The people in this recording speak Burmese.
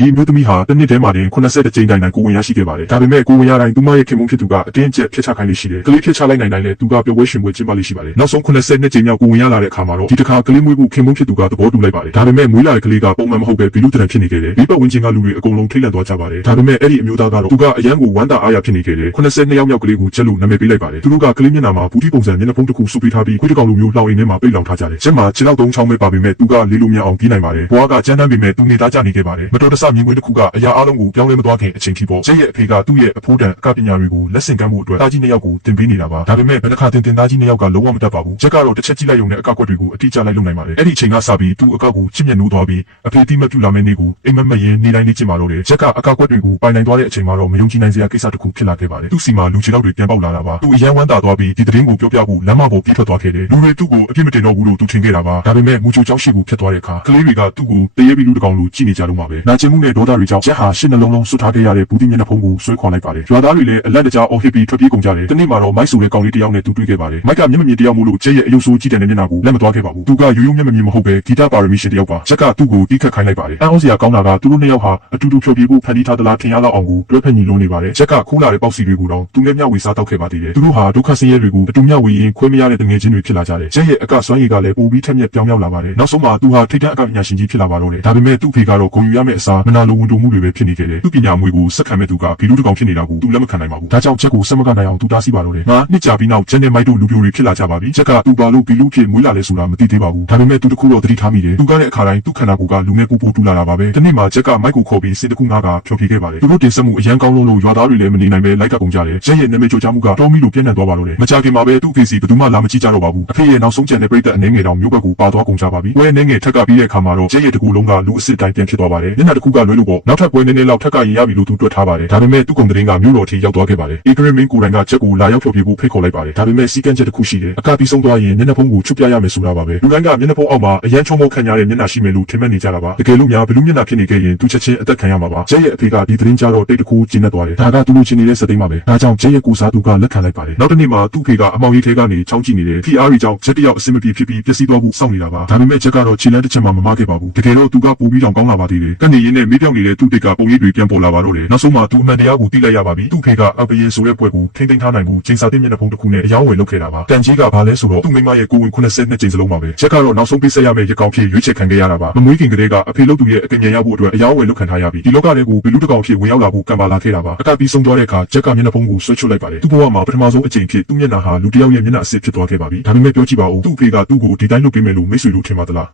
ဒီမျိုးသမီးဟာတစ်နှစ်တည်းမှာတင်80ကြိမ်တိုင်ကိုဝင်ရရှိခဲ့ပါတယ်ဒါပေမဲ့ကိုဝင်ရတိုင်းသူမရဲ့ခင်မုန်းဖြစ်သူကအတင်းကျပ်ဖျက်ချခိုင်းလေးရှိတယ်ကလေးဖျက်ချလိုက်နိုင်တိုင်းလည်းသူကပျော်ပွဲရှင်ပွဲကျင်းပလေးရှိပါတယ်နောက်ဆုံး82ကြိမ်မြောက်ကိုဝင်ရလာတဲ့အခါမှာတော့ဒီတစ်ခါကလေးမွေးဖို့ခင်မုန်းဖြစ်သူကသဘောတူလိုက်ပါတယ်ဒါပေမဲ့မွေးလာတဲ့ကလေးကပုံမှန်မဟုတ်ပဲဘီလူတရံဖြစ်နေခဲ့တယ်ဒီပတ်ဝန်းကျင်ကလူတွေအကုန်လုံးထိတ်လန့်သွားကြပါတယ်ဒါပေမဲ့အဲ့ဒီအမျိုးသားကတော့သူကအရန်ကိုဝမ်းသာအားရဖြစ်နေခဲ့တယ်82ယောက်မြောက်ကလေးကိုချက်လို့နာမည်ပေးလိုက်ပါတယ်သူတို့ကကလေးမျက်နှာမှာဘူးတီပုံစံမျက်နှာဖုံးတစ်ခုစုပ်ပေးထားပြီးခွေးတစ်ကောင်လိုမျိုးလှောင်အိမ်ထဲမှာပိတ်လောင်ထားကြတယ်ချက်မှာခြေထောက်သုံးချောင်းပဲပါပေမဲ့သူကလေးလိုမြန်အောင်ပြေးနိုင်ပါတယ်ဘွားကကြမ်းတမ်းပေမဲ့သူနေသားကြနေခဲ့ပါတယ်မတော်တဆမြင်ကွင်းတစ်ခုကအရာအလုံးကိုပြောင်းလဲမသွားခင်အချိန်ထိပေါ့ချက်ရဲ့အဖေကသူ့ရဲ့အဖိုးတန်အကပညာတွေကိုလက်ဆင့်ကမ်းမှုအတွက်သားကြီးနှစ်ယောက်ကိုတင်ပေးနေတာပါဒါပေမဲ့ဘယ်နှခါတင်သားကြီးနှစ်ယောက်ကလုံးဝမတတ်ပါဘူးချက်ကတော့တစ်ချက်ကြည့်လိုက်ရုံနဲ့အကောက်ကွက်တွေကိုအတိအကျလိုက်လုပ်နိုင်ပါတယ်အဲ့ဒီအချိန်ကစပြီးသူ့အကောက်ကိုချစ်မြတ်နိုးသွားပြီးအဖေတိမပြုလာမယ့်နေ့ကိုအိမ်မက်မက်ရင်းနေတိုင်းလေးကျင်ပါတော့တယ်ချက်ကအကောက်ကွက်တွေကိုပိုင်နိုင်သွားတဲ့အချိန်မှာတော့မယုံကြည်နိုင်စရာကိစ္စတစ်ခုဖြစ်လာခဲ့ပါတယ်သူ့စီမှာလူချီလောက်တွေပြန်ပေါက်လာတာပါသူအရန်ဝမ်းသာသွားပြီးဒီသတင်းကိုပြောပြဖို့လမ်းမပေါ်ပြေးထွက်သွားခဲ့တယ်လူတွေသူ့ကိုအပြစ်မတင်တော့ဘူးလို့သူထင်ခဲ့တာပါဒါပေမဲ့မူချိုကြောင့်ရှိကိုဖြစ်သွားတဲ့အခါကလေးတွေကသူ့ကိုတရေပြီးလူတကောင်လိုကြည့်နေကြတော့မှာပဲနာကျင်မှုနဲ့ဒေါသတွေကြောင့်ချက်ဟာရှစ်နှလုံးလုံးဆွတ်ထားခဲ့ရတဲ့ဘူးတိမျက်နှာဖုံးကိုဆွဲခွာလိုက်ပါတယ်ရွာသားတွေလည်းအလက်တကြားအော်ဟစ်ပြီးထွက်ပြေးကုန်ကြတယ်တနေ့မှာတော့မိုက်ဆိုတဲ့ကောင်လေးတစ်ယောက်နဲ့သူတွေ့ခဲ့ပါတယ်မိုက်ကမျက်မမြင်တယောက်မို့လို့ချက်ရဲ့အယုံဆိုးကြည့်တဲ့မျက်နှာကိုလက်မသွားခဲ့ပါဘူးသူကရိုးရိုးမျက်မမြင်မဟုတ်ပဲဂီတပါရမီရှင်တယောက်ပါချက်ကသူ့ကိုတီးခတ်ခိုင်းလိုက်ပါတယ်အံ့ဩစရာကောင်းတာကသူတို့နှစ်ယောက်ဟာအတူတူဖြောပြေးဖို့ဖန်တီးထားသလားထင်ရလောက်အောင်ကိုတွဲဖက်ညီလုံးနေပါတယ်ချက်ကခိုးလာတဲ့ပေါက်စီတွေကိုတော့သူနဲ့မျှဝေစားတောက်ခဲ့ပါသေးတယ်သူတို့ဟာဒုက္ခဆင်းရဲတွေကိုအတူမျှဝေရင်းခွဲမရတဲ့တငယ်ချင်းတွေဖြစ်လာကြတယ်ချက်ရဲ့အကစွမ်းရည်ကလည်းပိုပြီးထက်မြက်ပြောင်းမြောက်လာပါတယ်နောက်ဆုံးမှာသူဟာထိတ်တန့်အကပညာရှင်ကြီးဖြစ်လာပါတော့တယ်ဒါပေမဲ့သူ့ဖေကတော့ဂုဏ်ယူရမယ့်အစားမနာလိုဝန်တိုမှုတွေပဲဖြစ်နေခဲ့တယ်သူ့ပညာမွေကိုစက်ခံမဲ့သူကဘီလူတကောင်ဖြစ်နေတာကိုသူလက်မခံနိုင်ပါဘူးဒါကြောင့်ချက်ကိုစက်မကနိုင်အောင်သူတားဆီးပါတော့တယ်ငါနှစ်ကြာပြီးနောက်ချက်နဲ့မိုက်တို့လူပြိုတွေဖြစ်လာကြပါပြီချက်ကသူဘာလို့ဘီလူဖြစ်မွေးလာလဲဆိုတာမသိသေးပါဘူးဒါပေမဲ့သူတခုတော့သတိထားမိတယ်သူကလည်းအခါတိုင်းသူ့ခန္ဓာကိုယ်ကလူမဲ့ကိုပိုတူလာတာပါပဲဒီနေ့မှာချက်ကမိုက်ကိုခေါ်ပြီးစင်တခုငါကဖြောပြခဲ့ပါတယ်သူတို့တင်ဆက်မှုအရန်ကောင်းလုံးလို့ရွာသားတွေလည်းမနေနိုင်ပဲလိုက်ကကုန်ကြတယ်ချက်ရဲ့နာမည်ကျော်ချမှုကတော်မီလိုပြန့်နှံ့သွားပါတော့တယ်မကြခင်မှာပဲသူ့ဖေစီဘယ်သူမှလာမကြည့်ကြတော့ပါဘူးအဖေရဲ့နောက်ဆုံးကြံတဲ့ပြိတ္တအနေငယ်တောင်မျိုးဘက်ကိုပါသွားကုန်ကြပါပြီပွဲအနေငယ်ထက်ကပြီးတဲ့အခါမှာတော့ချက်ရဲ့တကူလုံးကလူအစ်စ်တိုင်းပြန်ဖြစ်သွားပါတယ်မျက်နှာတစ်ခုကလွဲလို့ပေါ့နောက်ထပ်ပွဲနည်းနည်းလောက်ထက်ကရင်ရပြီလို့သူတွက်ထားပါတယ်ဒါပေမဲ့သူ့ကုံသတင်းကမျိုးတော်အထိရောက်သွားခဲ့ပါတယ်ဧကရမင်းကိုယ်တိုင်ကချက်ကိုလာရောက်ဖြောပြဖို့ဖိတ်ခေါ်လိုက်ပါတယ်ဒါပေမဲ့စီကံချက်တစ်ခုရှိတယ်အကပြီးဆုံးသွားရင်မျက်နှာဖုံးကိုချွတ်ပြရမယ်ဆိုတာပါပဲလူတိုင်းကမျက်နှာဖုံးအောက်မှာအရန်ချုံမုံခံရတဲ့မျက်နှာရှိမယ်လို့ထင်မှတ်နေကြတာပါတကယ်လို့များဘလူးမျက်နှာဖြစ်နေခဲ့ရင်သူချက်ချင်းအသက်ခံရမှာပါချက်ရဲ့အဖေကဒီသတင်းကြားတော့တိတ်တကူကျင်းနေသွားတယ်ဒါကသူ့လူချင်းနေတဲ့စက်သိမ်းပါပဲဒါကြောင့်ချက်ရဲ့ကိုစားသူကလက်ခံလိုက်ပါတယ်နောက်တစ်နေ့မှာသူ့ဖေကအမောင်ကြီးထဲကနေချောင်းကြည့်နေတယ် PR ကြောင့်ချက်တယောက်အစင်မပြေဖြစ်ပြီးပျက်စီးသွားဖို့စောင့်နေတာပါဒါပေမဲ့ချက်ကတော့ခြေလမ်းတစ်ချက်မှမမခဲ့ပါဘူးတကယ်တော့သူကပိုပြီးတောင်ကောင်းလာပါသေးတယ်ကနေရင်းနဲ့မေးပြောင်းနေတဲ့သူ့တိတ်ကပုံရိပ်တွေပြန်ပေါ်လာပါတော့တယ်နောက်ဆုံးမှာသူအမှန်တရားကိုသိလိုက်ရပါပြီသူ့ဖေကအပရင်ဆိုတဲ့ပွဲကိုထိမ့်သိမ်းထားနိုင်မှုချိန်စာတင်မျက်နှာဖုံးတစ်ခုနဲ့အယောင်းဝယ်လုပ်ခဲ့တာပါတန်ကြီးကဘာလဲဆိုတော့သူ့မိမရဲ့ကိုဝင်82ကြိမ်စလုံးပါပဲချက်ကတော့နောက်ဆုံးပေးဆက်ရမယ့်ရကောင်ဖြစ်ရွေးချယ်ခံခဲ့ရတာပါမမွေးခင်ကလေးကအဖေလုပ်သူရဲ့အကင်ငယ်ရဖို့အတွက်အယောင်းဝယ်လုပ်ခံထားရပြီဒီလောကထဲကိုဘီလူတကောင်ဖြစ်ဝင်ရောက်လာဖို့ကံပါလာခဲ့တာပါအကပြီးဆုံးသွားတဲ့အခါချက်ကမျက်နှာဖုံးကိုဆွဲချွတ်လိုက်ပါတယ်သူ့ဘဝမှာပထမဆုံးအကြိမ်ဖြစ်သူ့မျက်နှာဟာလူတစ်ယောက်ရဲ့မျက်နှာအစစ်ဖြစ်သွားခဲ့ပါပြီဒါပေမဲ့ပြောကြည့်ပါဦးသူ့အဖေကသူ့ကိုဒီတိုင်းလုပ်ပေးမယ်လို့မိတ်ဆွေတို့ထင်ပါသလား